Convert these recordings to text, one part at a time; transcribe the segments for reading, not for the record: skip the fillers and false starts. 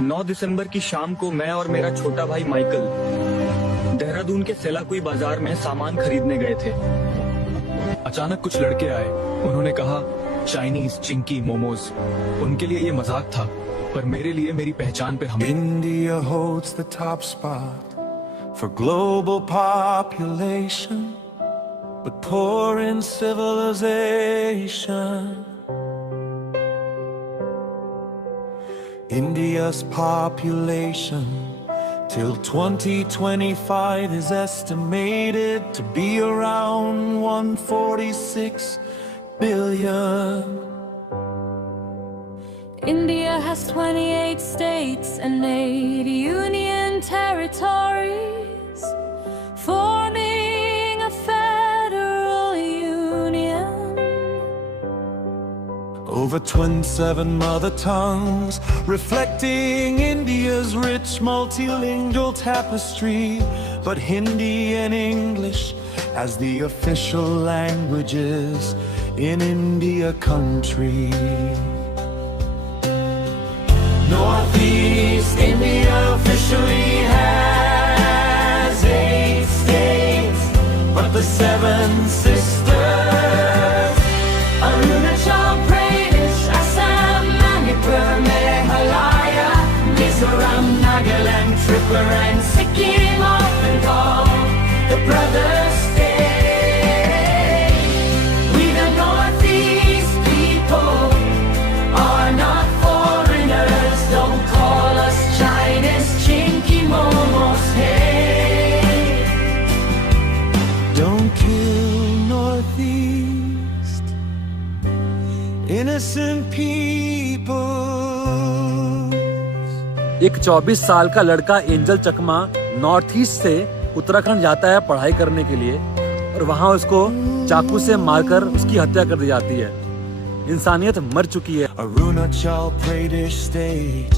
9 दिसंबर की शाम को मैं और मेरा छोटा भाई माइकल देहरादून के सेलाकुई बाजार में सामान खरीदने गए थे। अचानक कुछ लड़के आए। उन्होंने कहा चाइनीज चिंकी मोमोज। उनके लिए ये मजाक था, पर मेरे लिए मेरी पहचान पे हमें India holds the top spot for global population, but poor in civilization. India's population till 2025 is estimated to be around 146 billion. India has 28 states and 8 union territories, forming a federal union. Over 27 mother tongues, reflecting India's rich multilingual tapestry, but Hindi and English as the official languages in India country. Northeast India officially has 8 states, but the 7 sisters, Arunachal Pradesh, Assam, Manipur, Meghalaya, Mizoram, Nagaland, Tripura and Sikkim, often called the brother state. We the Northeast people are not foreigners. Don't call us China's Chinky, Momos, hey. don't kill Northeast innocent people. एक 24 साल का लड़का angel चकमा north east से उत्तराखंड जाता है पढ़ाई करने के लिए, और वहाँ उसको चाकू से मारकर उसकी हत्या कर दी जाती है। इंसानियत मर चुकी है। Arunachal Pradesh state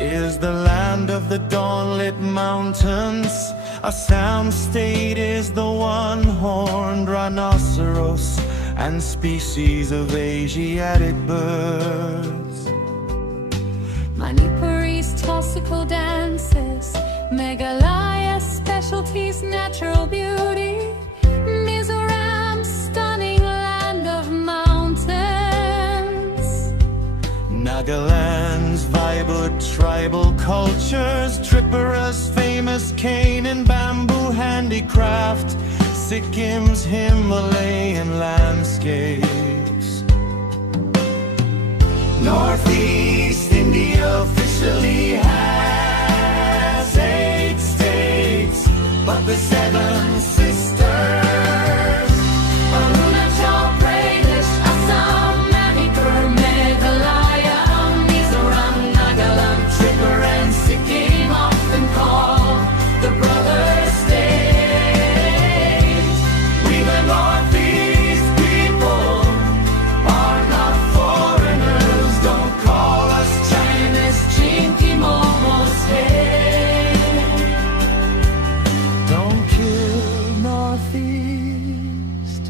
is the land of the dawn-lit mountains. Assam state is the one-horned rhinoceros and species of Asiatic birds. Manipuri's classical dances, Meghalaya's specialties, natural beauty, Mizoram's stunning land of mountains, Nagaland's vibrant tribal cultures, Tripura's famous cane and bamboo handicraft, Sikkim's Himalayan landscapes. Northeast India officially has 8 states, but the 7 sisters, Arunachal Pradesh, Assam, Manipur, Meghalaya, Mizoram, Nagaland, Tripura and Sikkim, often called the brother state. we the Northeast people are not foreigners. Don't call us China's Chinky, Momos, hey. Don't kill Northeast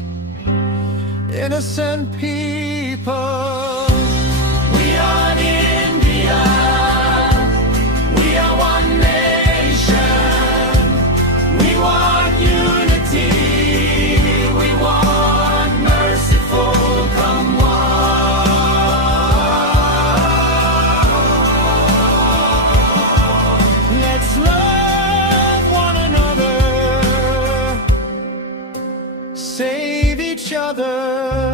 innocent people. We are India, we are one nation. We want unity, we want merciful come one. Let's love one another, save each other.